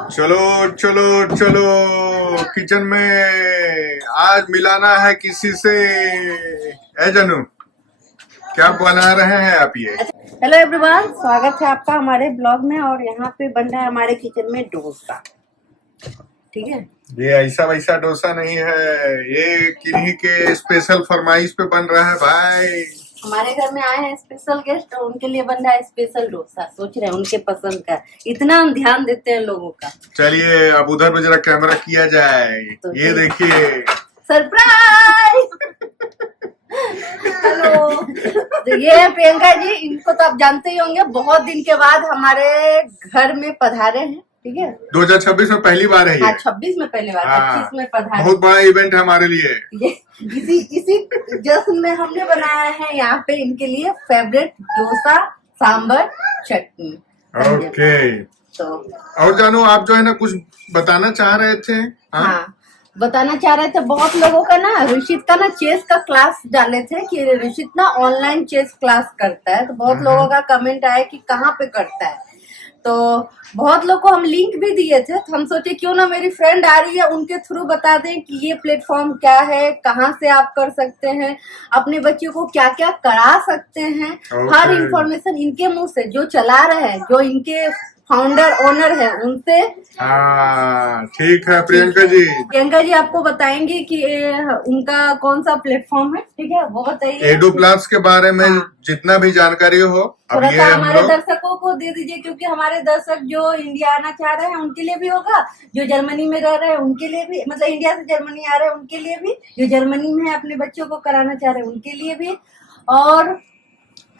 चलो चलो चलो किचन में आज मिलाना है किसी से। ए जनू, क्या बना रहे हैं आप ये? हेलो एवरीवन, स्वागत है आपका हमारे ब्लॉग में। और यहाँ पे बन रहा है हमारे किचन में डोसा। ठीक है, ये ऐसा वैसा डोसा नहीं है, ये किन्हीं के स्पेशल फरमाइश पे बन रहा है भाई। हमारे घर में आए हैं स्पेशल गेस्ट और उनके लिए बन रहा है स्पेशल डोसा। सोच रहे हैं उनके पसंद का, इतना हम ध्यान देते हैं लोगों का। चलिए अब उधर पे जरा कैमरा किया जाए। तो ये देखिए, सरप्राइज। हेलो, तो ये है प्रियंका जी। इनको तो आप जानते ही होंगे, बहुत दिन के बाद हमारे घर में पधारे हैं। ठीक है, 2026 में पहली बार है ये। हाँ 26 में पहली बार, 25 में पधारे। बहुत बड़ा इवेंट है हमारे लिए। इसी जश्न में हमने बनाया है यहाँ पे इनके लिए फेवरेट डोसा, सांबर, चटनी। ओके, तो और जानू आप जो है ना कुछ बताना चाह रहे थे? हाँ, बताना चाह रहे थे। बहुत लोगों का ना, ऋषित का ना चेस का क्लास डाले थे कि ऋषित ना ऑनलाइन चेस क्लास करता है। तो बहुत लोगों का कमेंट आया कि कहाँ पे करता है। तो बहुत लोग को हम लिंक भी दिए थे। तो हम सोचे क्यों ना मेरी फ्रेंड आ रही है, उनके थ्रू बता दें कि ये प्लेटफॉर्म क्या है, कहाँ से आप कर सकते हैं, अपने बच्चों को क्या क्या करा सकते हैं। हर इंफॉर्मेशन इनके मुंह से, जो चला रहे हैं, जो इनके फाउंडर ओनर है, उनसे। हाँ ठीक है प्रियंका जी। प्रियंका जी आपको बताएंगे कि उनका कौन सा प्लेटफॉर्म है। ठीक है, वो बताइए। एडू प्लस के बारे में जितना भी जानकारी हो अब थोड़ा ये सा हम हमारे लोग दर्शकों को दे दीजिए, क्योंकि हमारे दर्शक जो इंडिया आना चाह रहे हैं उनके लिए भी होगा, जो जर्मनी में रह रहे हैं उनके लिए भी, मतलब इंडिया से जर्मनी आ रहे हैं उनके लिए भी, जो जर्मनी में अपने बच्चों को कराना चाह रहे हैं उनके लिए भी, और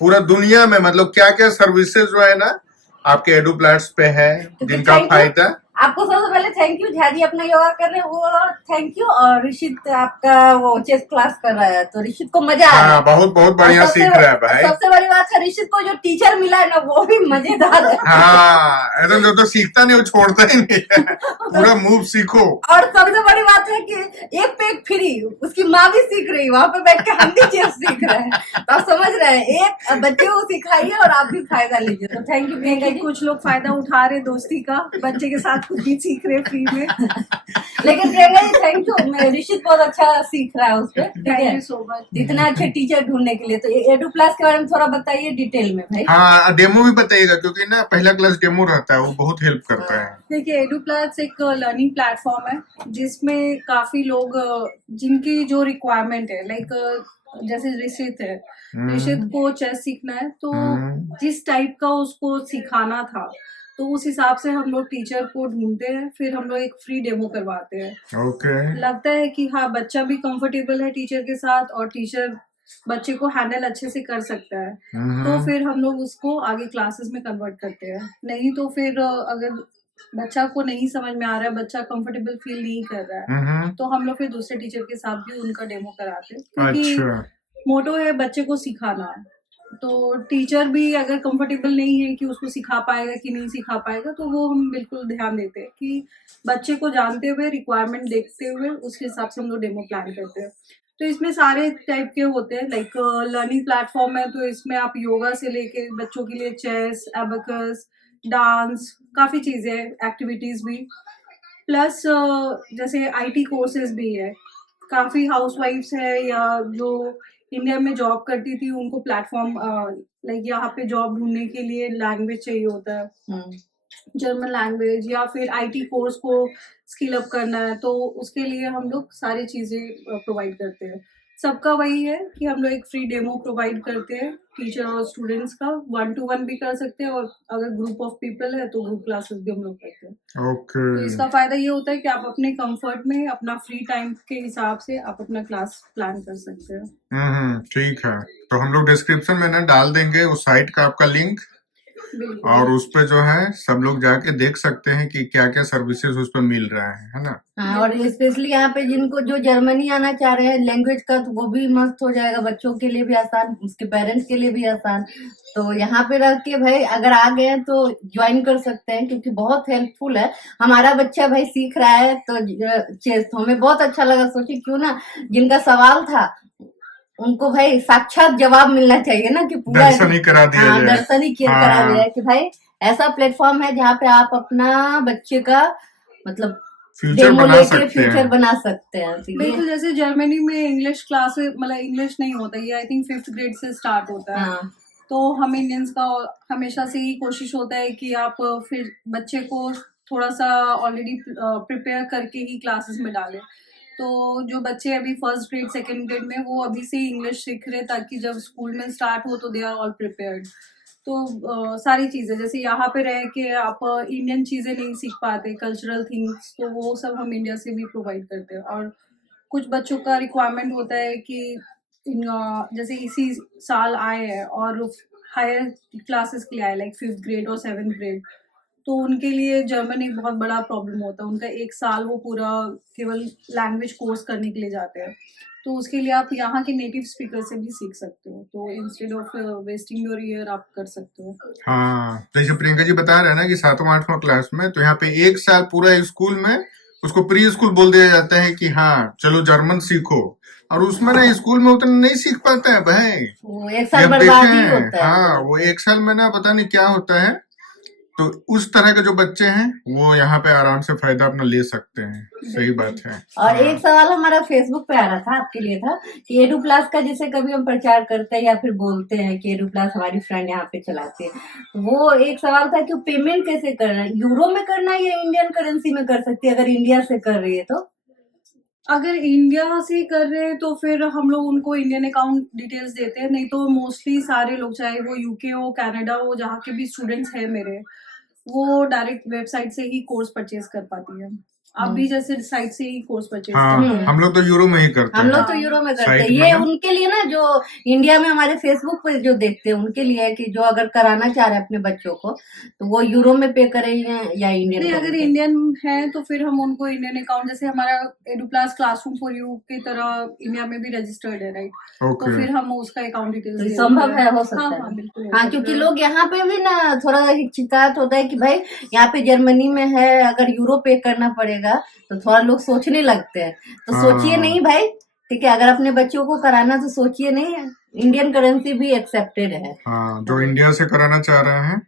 पूरा दुनिया में मतलब क्या क्या सर्विसेज जो है ना आपके एडू प्लेट्स पे है, जिनका फायदा। आपको सबसे पहले थैंक यू। झाजी अपना योगा कर रहे हैं, वो थैंक यू। और ऋषित आपका वो चेस क्लास कर रहा है, तो ऋषित को मजा आ रहा है। बहुत बहुत बढ़िया सीख रहा है भाई। सबसे बड़ी बात है, ऋषित को जो टीचर मिला है ना, वो भी मजेदार है। हाँ, एकदम जो तो सीखता नहीं वो छोड़ता ही नहीं है। पूरा मूव सीखो। और सबसे बड़ी बात है कि एक पे एक फ्री, उसकी माँ भी सीख रही है वहाँ पे बैठ के, हम भी चेस सीख रहे हैं। तो आप समझ रहे हैं, एक बच्चे को सिखाइए और आप भी फायदा लीजिए। तो थैंक यू प्रियंका जी। कुछ लोग फायदा उठा रहे दोस्ती का, बच्चे के साथ खुद भी सीख रहे फ्री में। लेकिन प्रियंका जी थैंक यू, ऋषित बहुत अच्छा सीख रहा है उसपे। थैंक यू सो मच इतना अच्छे टीचर ढूंढने के लिए। तो एडू प्लस के बारे में थोड़ा बताइए डिटेल में भाई। हाँ, डेमो भी बताइएगा, क्योंकि ना पहला क्लास डेमो रहता है, वो बहुत हेल्प करता है। देखिए, एडू प्लस एक लर्निंग प्लेटफॉर्म है जिसमें काफी लोग जिनकी जो रिक्वायरमेंट है, लाइक जैसे ऋषित है, ऋषित को चेस सीखना है, तो जिस टाइप का उसको सिखाना था, तो उस हिसाब से हम लोग टीचर को ढूंढते हैं, फिर हम लोग एक फ्री डेमो करवाते हैं। ओके। लगता है कि हाँ, बच्चा भी कंफर्टेबल है टीचर के साथ और टीचर बच्चे को हैंडल अच्छे से कर सकता है, तो फिर हम लोग उसको आगे क्लासेस में कन्वर्ट करते हैं। नहीं तो फिर अगर बच्चा को नहीं समझ में आ रहा है, बच्चा कंफर्टेबल फील नहीं कर रहा है, तो हम लोग फिर दूसरे टीचर के साथ भी उनका डेमो कराते हैं, क्योंकि मोटो है बच्चे को सिखाना। तो टीचर भी अगर कंफर्टेबल नहीं है कि उसको सिखा पाएगा कि नहीं सिखा पाएगा, तो वो हम बिल्कुल ध्यान देते हैं कि बच्चे को जानते हुए, रिक्वायरमेंट देखते हुए, उसके हिसाब से हम लोग डेमो प्लान करते हैं। तो इसमें सारे टाइप के होते हैं, लाइक लर्निंग प्लेटफॉर्म है, तो इसमें आप योगा से लेके बच्चों के लिए चेस, एबेकस, डांस, काफ़ी चीज़ें, एक्टिविटीज़ भी, प्लस जैसे आईटी कोर्सेज भी है। काफ़ी हाउसवाइफ्स है या जो इंडिया में जॉब करती थी, उनको प्लेटफॉर्म, लाइक यहाँ पे जॉब ढूंढने के लिए लैंग्वेज चाहिए होता है, जर्मन लैंग्वेज, या फिर आईटी कोर्स को स्किल अप करना है, तो उसके लिए हम लोग सारी चीज़ें प्रोवाइड करते हैं। सबका वही है कि हम लोग एक फ्री डेमो प्रोवाइड करते हैं टीचर और स्टूडेंट्स का, 1-to-1 भी कर सकते हैं, और अगर ग्रुप ऑफ पीपल है तो ग्रुप क्लासेस भी हम लोग करते हैं। तो इसका फायदा ये होता है कि आप अपने कंफर्ट में, अपना फ्री टाइम के हिसाब से आप अपना क्लास प्लान कर सकते हैं। ठीक है, तो हम लोग डिस्क्रिप्शन में ना डाल देंगे उस साइट का आपका लिंक, और उस पे जो है सब लोग जाके देख सकते हैं कि क्या क्या सर्विसेज उस पे मिल रहा है ना। हाँ, और स्पेशली यहाँ पे जिनको जो जर्मनी आना चाह रहे हैं लैंग्वेज का, तो वो भी मस्त हो जाएगा, बच्चों के लिए भी आसान, उसके पेरेंट्स के लिए भी आसान। तो यहाँ पे रह के भाई अगर आ गए तो ज्वाइन कर सकते हैं, क्योंकि बहुत हेल्पफुल है। हमारा बच्चा भाई सीख रहा है तो चेस, तो हमें बहुत अच्छा लगा। सोचिए क्यों ना, जिनका सवाल था उनको भाई साक्षात जवाब मिलना चाहिए ना, कि पूरा दर्शन ही करा दिया जाए। दर्शन ही करा दिया है कि भाई ऐसा प्लेटफॉर्म है जहाँ पे आप अपना बच्चे का मतलब फ्यूचर डेमो बना लेके सकते फ्यूचर हैं। बना सकते हैं। तो ये बिल्कुल, जैसे जर्मनी में इंग्लिश क्लासेस मतलब इंग्लिश नहीं होता, ये आई थिंक 5th ग्रेड से स्टार्ट होता है। हाँ तो हम इंडियंस का हमेशा से ही कोशिश होता है कि आप फिर बच्चे को थोड़ा सा ऑलरेडी प्रिपेयर करके ही क्लासेस में डालें। तो जो बच्चे अभी 1st ग्रेड 2nd ग्रेड में वो अभी से ही इंग्लिश सीख रहे हैं, ताकि जब स्कूल में स्टार्ट हो तो दे आर ऑल प्रिपेयर्ड। तो सारी चीज़ें जैसे यहाँ पे रह के आप इंडियन चीज़ें नहीं सीख पाते, कल्चरल थिंग्स, तो वो सब हम इंडिया से भी प्रोवाइड करते हैं। और कुछ बच्चों का रिक्वायरमेंट होता है कि जैसे इसी साल आए हैं और हायर क्लासेस के लिए आए, लाइक 5th ग्रेड और 7th ग्रेड, तो उनके लिए जर्मन एक बहुत बड़ा प्रॉब्लम होता है। उनका 1 साल वो पूरा केवल लैंग्वेज कोर्स करने के लिए जाते हैं। तो उसके लिए आप यहाँ के नेटिव स्पीकर से भी सीख सकते हो। तो instead of wasting your year आप कर सकते हो। हाँ, तो जैसे प्रियंका जी बता रहे हैं ना कि 7वां 8वां क्लास में, तो यहाँ पे 1 साल पूरा स्कूल में उसको प्री स्कूल बोल दिया जाता है कि हाँ चलो जर्मन सीखो, और उसमें ना स्कूल में उतना नहीं सीख पाता है भाई। वो 1 ये साल आप बर्बाद देखे ही हैं, होता है। हाँ वो 1 साल में ना पता नहीं क्या होता है। तो उस तरह के जो बच्चे हैं वो यहाँ पे आराम से फायदा अपना ले सकते हैं। सही बात है। और हाँ। एक सवाल हमारा फेसबुक पे आ रहा था, आपके लिए था कि एडू प्लस का जैसे कभी हम प्रचार करते हैं या फिर बोलते हैं कि एडू प्लस हमारी फ्रेंड यहाँ पे चलाते हैं, तो वो एक सवाल था कि पेमेंट कैसे करना है, यूरो में करना है या इंडियन करेंसी में कर सकती है अगर इंडिया से कर रही है तो? अगर इंडिया से कर रहे हैं तो फिर हम लोग उनको इंडियन अकाउंट डिटेल्स देते हैं, नहीं तो मोस्टली सारे लोग, चाहे वो यूके हो, कनाडा हो, जहाँ के भी स्टूडेंट्स हैं मेरे, वो डायरेक्ट वेबसाइट से ही कोर्स परचेज कर पाती है। आप भी जैसे साइट से ही कोर्स परचेज हाँ, करते हैं। हम लोग तो यूरो में ही करते हम हैं। लोग तो यूरो में करते हैं। साइट में ये ना? उनके लिए ना जो इंडिया में हमारे फेसबुक पे जो देखते हैं उनके लिए है कि जो अगर कराना चाह रहे हैं अपने बच्चों को तो वो यूरो में पे करेंगे या इंडियन नहीं, अगर इंडियन है तो फिर हम उनको इंडियन अकाउंट, जैसे हमारा edu plus classroom for you की तरह इंडिया में भी रजिस्टर्ड है, राइट? तो ओके। फिर हम उसका अकाउंट डिटेल्स तो संभव है, हो सकता हाँ है। हाँ बिल्कुल हो हाँ, सकता क्योंकि है। लोग यहाँ पे भी ना थोड़ा शिकायत होता है कि भाई यहाँ पे जर्मनी में है, अगर यूरो पे करना पड़ेगा तो थोड़ा लोग सोचने लगते हैं। तो हाँ। सोचिए नहीं भाई, ठीक है, अगर अपने बच्चों को कराना तो सोचिए नहीं, इंडियन करेंसी भी एक्सेप्टेड है। हाँ, जो इंडिया से कराना चाह रहे हैं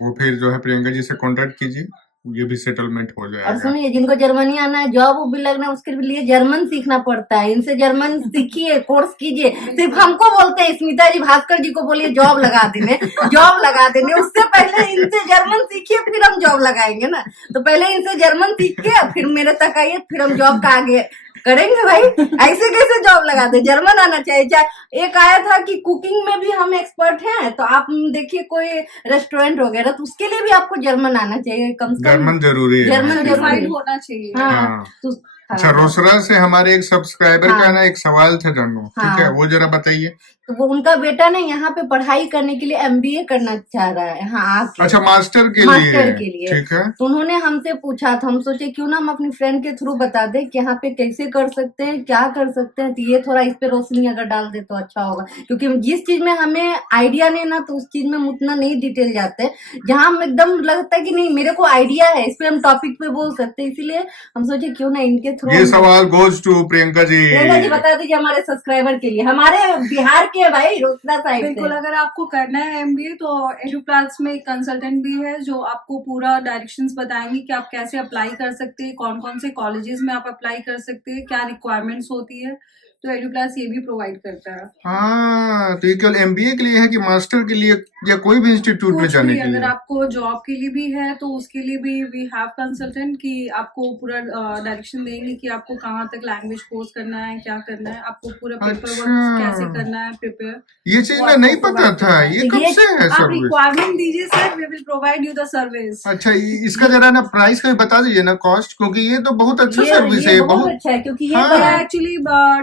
वो फिर जो है प्रियंका जी से कांटेक्ट कीजिए, ये भी सेटलमेंट हो और जाएगा। सुनिए, जिनको जर्मनी आना है, जॉब भी लगना है, उसके लिए जर्मन सीखना पड़ता है। इनसे जर्मन सीखिए, कोर्स कीजिए। सिर्फ हमको बोलते हैं, स्मिता जी भास्कर जी को बोलिए जॉब लगा देने, जॉब लगा देने। उससे पहले इनसे जर्मन सीखिए, फिर हम जॉब लगाएंगे ना। तो पहले इनसे जर्मन सीख के फिर मेरे तक आइए, फिर हम जॉब का आगे करेंगे भाई। ऐसे कैसे जॉब लगा दे, जर्मन आना चाहिए। चाहे एक आया था कि कुकिंग में भी हम एक्सपर्ट हैं, तो आप देखिए कोई रेस्टोरेंट वगैरह, तो उसके लिए भी आपको जर्मन आना चाहिए कम से कम। जर्मन जरूरी है। जर्मन जरूरी Certified है। होना चाहिए। हाँ, हाँ। तो अच्छा, रोसरा से हमारे एक सब्सक्राइबर हाँ। का ना एक सवाल था जानू, ठीक है, हाँ। वो जरा बताइए। तो वो उनका बेटा ने यहाँ पे पढ़ाई करने के लिए MBA करना चाह रहा है यहाँ आके। अच्छा, मास्टर के लिए, ठीक है। तो उन्होंने हमसे पूछा था, हम सोचे क्यों ना हम अपनी फ्रेंड के थ्रू बता दे कि यहाँ पे कैसे कर सकते हैं, क्या कर सकते हैं। तो ये थोड़ा इस पे रोशनी अगर डाल दे तो अच्छा होगा, क्योंकि जिस चीज में हमें आइडिया नहीं ना, तो उस चीज में हम उतना नहीं डिटेल जाते। जहाँ हम एकदम लगता है कि नहीं मेरे को आइडिया है, इस पे हम टॉपिक पे बोल सकते हैं, इसीलिए हम सोचे क्यों ना इनके थ्रू। ये सवाल गोज टू प्रियंका जी। प्रियंका जी बता दीजिए हमारे सब्सक्राइबर के लिए, हमारे बिहार के भाई रोसड़ा साइड बिल्कुल, से। अगर आपको करना है MBA तो एडू प्लस में एक कंसल्टेंट भी है जो आपको पूरा डायरेक्शंस बताएंगे कि आप कैसे अप्लाई कर सकते हैं, कौन कौन से कॉलेजेस में आप अप्लाई कर सकते हैं, क्या रिक्वायरमेंट्स होती है। तो एडू प्लस ये भी प्रोवाइड करता है। हाँ, तो ये केवल MBA के लिए है कि मास्टर के लिए या कोई भी इंस्टीट्यूट में कुछ जाने भी, के अगर लिए? आपको जॉब के लिए भी है तो उसके लिए भी वी हैव कंसल्टेंट कि आपको पूरा डायरेक्शन देंगे कि आपको कहाँ तक लैंग्वेज कोर्स करना है, क्या करना है, आपको पूरा पेपर वर्क अच्छा। कैसे करना है प्रिपेयर। ये चीज वो मैं आपको नहीं पता provide था, करता है। ये तो कब ये से है आप सर्विस? रिक्वायरमेंट दीजिए sir, we will provide you the service. अच्छा, इसका जरा ना प्राइस का भी बता दीजिए ना, कॉस्ट, क्योंकि ये तो बहुत अच्छा सर्विस है। ये ये बहुत बहुत अच्छा है, क्योंकि ये हाँ। बड़ा एक्चुअली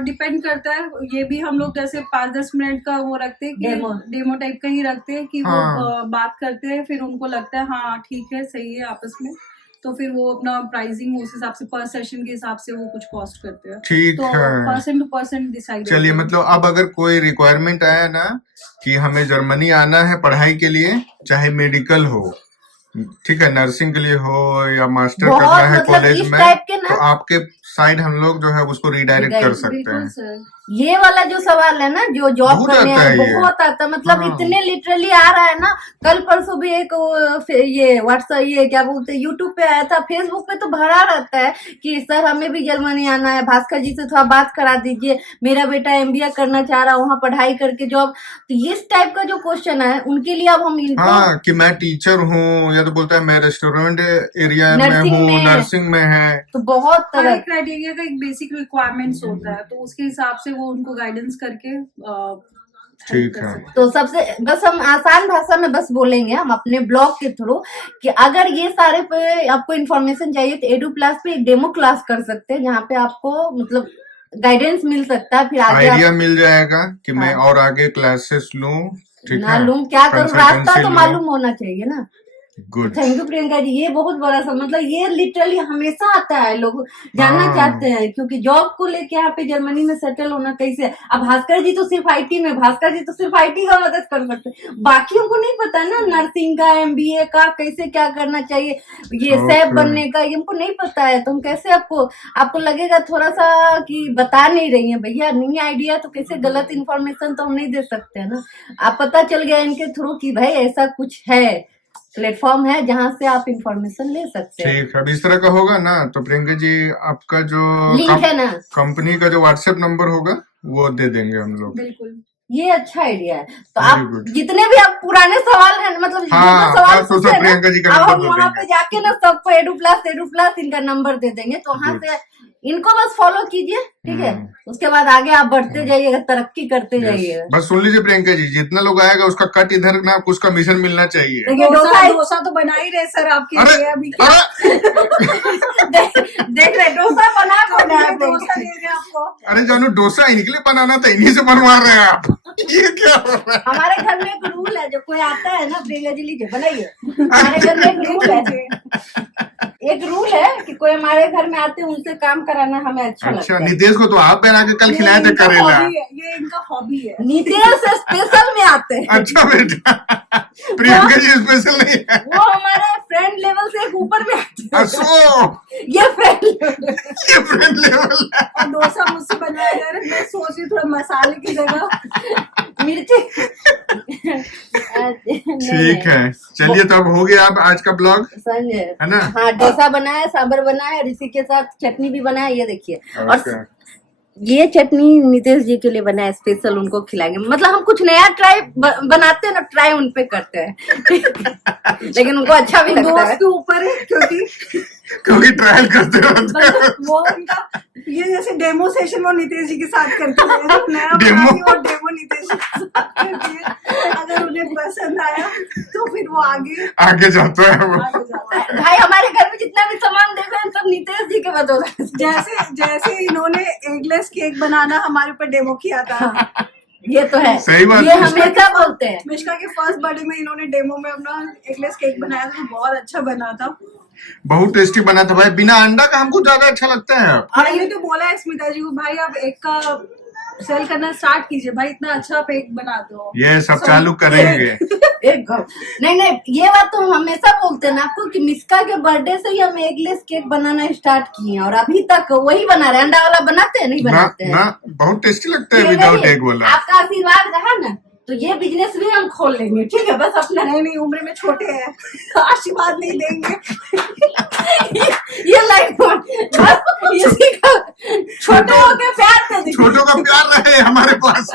डिपेंड करता है, ये भी हम लोग जैसे 5-10 मिनट का वो रखते हैं कि डेमो टाइप का ही रखते हैं कि हाँ। वो बात करते हैं, फिर उनको लगता है हाँ ठीक है सही है आपस में, तो फिर वो अपना प्राइसिंग उस हिसाब से पर सेशन के हिसाब से वो कुछ कॉस्ट करते हैं। ठीक तो है। Person to person decide. चलिए, मतलब अब अगर कोई रिक्वायरमेंट आया ना कि हमें जर्मनी आना है पढ़ाई के लिए, चाहे मेडिकल हो, ठीक है, नर्सिंग के लिए हो या मास्टर बहुत करना है मतलब कॉलेज इस में, टाइप के ना, तो आपके साइड हम लोग जो है उसको रिडायरेक्ट कर सकते बिल्कुल हैं। सर। ये वाला जो सवाल है ना, जो जॉब बहुत करने आता है आए, ये। बहुत आता है, मतलब हाँ। इतने लिटरली आ रहा है ना। कल परसों भी एक ये व्हाट्सएप, ये क्या बोलते हैं, यूट्यूब पे आया था, फेसबुक पे तो भरा रहता है कि सर हमें भी जर्मनी आना है, भास्कर जी से थोड़ा बात करा दीजिए, मेरा बेटा एमबीए करना चाह रहा है, वहाँ पढ़ाई करके जॉब। तो इस टाइप का जो क्वेश्चन है उनके लिए अब हम इनको हाँ, कि मैं टीचर हूँ, या तो बोलता है मैं रेस्टोरेंट एरिया में नर्सिंग हूँ, में। नर्सिंग में है। तो बहुत हर तरह एक क्राइटेरिया का एक बेसिक रिक्वायरमेंट्स होता है, तो उसके हिसाब से वो उनको गाइडेंस करके ठीक है। तो सबसे बस हम आसान भाषा में बस बोलेंगे हम अपने ब्लॉग के थ्रू कि अगर ये सारे पे आपको इन्फॉर्मेशन चाहिए तो एडू प्लस पे एक डेमो क्लास कर सकते हैं, जहाँ पे आपको मतलब गाइडेंस मिल सकता है, फिर आगे आइडिया मिल जाएगा कि मैं हाँ। और आगे क्लासेस लूं। ठीक ना है, लूं क्या करूं, रास्ता कंसल्टेंसी तो लूं। मालूम होना चाहिए ना। Good. Thank you Priyanka ji, ये बहुत बड़ा सा मतलब ये लिटरली हमेशा आता है, लोग जानना हाँ। चाहते हैं क्योंकि जॉब को लेके यहाँ पे जर्मनी में सेटल होना कैसे है। अब भास्कर जी तो सिर्फ आईटी में, भास्कर जी तो सिर्फ आईटी का मदद कर सकते हैं, बाकियों को नहीं पता ना, नर्सिंग का, एमबीए का कैसे क्या करना चाहिए, ये सेफ Okay. बनने का, ये हमको नहीं पता है। तो हम कैसे आपको लगेगा थोड़ा सा कि बता नहीं रही है भैया, नहीं आइडिया तो कैसे गलत इन्फॉर्मेशन तो हम नहीं दे सकते हैं ना। आप पता चल गया इनके थ्रू कि भाई ऐसा कुछ है, प्लेटफॉर्म है जहां से आप इंफॉर्मेशन ले सकते हैं। ठीक है, अब इस तरह का होगा ना तो प्रियंका जी आपका जो लिंक है ना, कंपनी का जो व्हाट्सएप नंबर होगा वो दे देंगे हम लोग। बिल्कुल। ये अच्छा आइडिया है। तो Very आप good. जितने भी आप पुराने सवाल हैं, मतलब हाँ, जो सवाल बस वो सब पूछे ना, प्रियंका जी का अब नंबर हम दे वहाँ देंगे। पे जाके ना सबको एडू प्लस इनका नंबर दे देंगे, तो वहां Good. से इनको बस फॉलो कीजिए, ठीक है। उसके बाद आगे आप बढ़ते जाइएगा, तरक्की करते जाइएगा। बस सुन लीजिए प्रियंका जी, जितना लोग आएगा उसका कट इधर ना कुछ कमीशन मिलना चाहिए। देखिए डोसा तो बना ही रहे सर आपके अरे लिए अभी। देख रहे डोसा बना डोसा दे रहे हैं आपको। अरे जानू, डोसा इन्हीं के लिए बनाना था, इन्हीं से बनवा रहे हैं आप। ये क्या हो रहा है? हमारे घर में एक रूल है, जब कोई आता है ना, प्रियंका जी लीजिए बनाइए, हमारे घर में एक रूल है कि कोई हमारे घर में आते हैं उनसे काम कराना हमें अच्छा अच्छा, लगता है। नितेश को तो आप बना के कल खिलाए थे इनका करेला। hobby है, ये इनका हॉबी है। नितेश स्पेशल में आते हैं, अच्छा बेटा, प्रियंका जी स्पेशल नहीं है। वो हमारे फ्रेंड लेवल से एक ऊपर में आते हैं। असो, ये फ्रेंड लेवल ये फ्रेंड लेवल है। और डोसा मुझसे बनवाया जा रहा है, मैं सोच रही हूँ थोड़ा मसाले की जगह मिर्ची। ठीक है, चलिए तो अब हो गया अब आज का ब्लॉग, संजय है ना? हाँ, डोसा बनाया, सांबर बनाया और इसी के साथ चटनी भी बनाया, ये देखिए। और Okay. ये चटनी नितेश जी के लिए बनाया स्पेशल, उनको खिलाएंगे। मतलब हम कुछ नया ट्राई बनाते हैं ना, ट्राई उन पे करते हैं लेकिन उनको अच्छा भी लगता दोस्त है। के ऊपर है क्योंकि ट्रायल करते रहते हैं। वो उनका ये जैसे डेमो सेशन वो नितेश जी के साथ करते हैं, जब नया डेमो? बनाती है, वो डेमो नितेश जी के साथ करती है। अगर उन्हें पसंद आया तो फिर वो आगे जाता है वो। आगे जाता है। भाई हमारे घर में जितना भी सामान देख रहे हैं सब नितेश जी के बदौलत। जैसे इन्होंने एगलेस केक बनाना हमारे ऊपर डेमो किया था। ये तो है, सही बात ये है। हमेशा बोलते हैं। मिश्का के फर्स्ट बर्थडे में इन्होंने डेमो में अपना एगलेस केक बनाया था, बहुत अच्छा बना था। बहुत टेस्टी बना था भाई, बिना अंडा का हमको ज्यादा अच्छा लगता है। और ये तो बोला है स्मिता जी को, भाई आप एक का सेल करना स्टार्ट कीजिए, भाई इतना अच्छा आप एक बनाते हो। ये सब चालू करेंगे। एक नहीं, ये बात तो हम हमेशा बोलते हैं ना आपको कि मिस्का के बर्थडे से ही हम एगलेस केक बनाना स्टार्ट किए हैं और अभी तक वही बना रहे हैं। अंडा वाला बनाते हैं नहीं ना बनाते हैं? ना, बहुत टेस्टी लगता है ये विदाउट नहीं, एग वाला। आपका आशीर्वाद रहा ना तो ये बिजनेस भी हम खोल लेंगे, ठीक है। बस अपना नहीं उम्र में छोटे हैं, आशीर्वाद नहीं देंगे। ये लाइफ इसी का छोटे होके प्यार दे दीजिए। छोटों का प्यार रहे हमारे पास।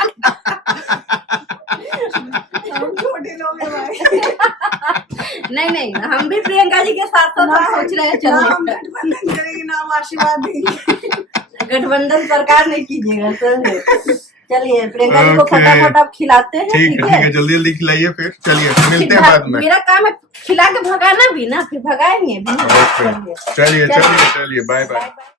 हम छोटे लोग हैं भाई। नहीं हम भी प्रियंका जी के साथ सोच रहे हैं ना हम चलने। गठबंधन करेंगे, ना हम आशीर्वाद देंगे। गठबंधन सरकार नहीं कीजिएगा सर। चलिए प्रियंका जी को Okay. फटाफट आप खिलाते हैं, ठीक है, जल्दी खिलाइए, फिर चलिए मिलते हैं बाद में। मेरा काम है खिला के भगाना भी ना, फिर भगाएंगे भी ना। ओके, चलिए बाय बाय।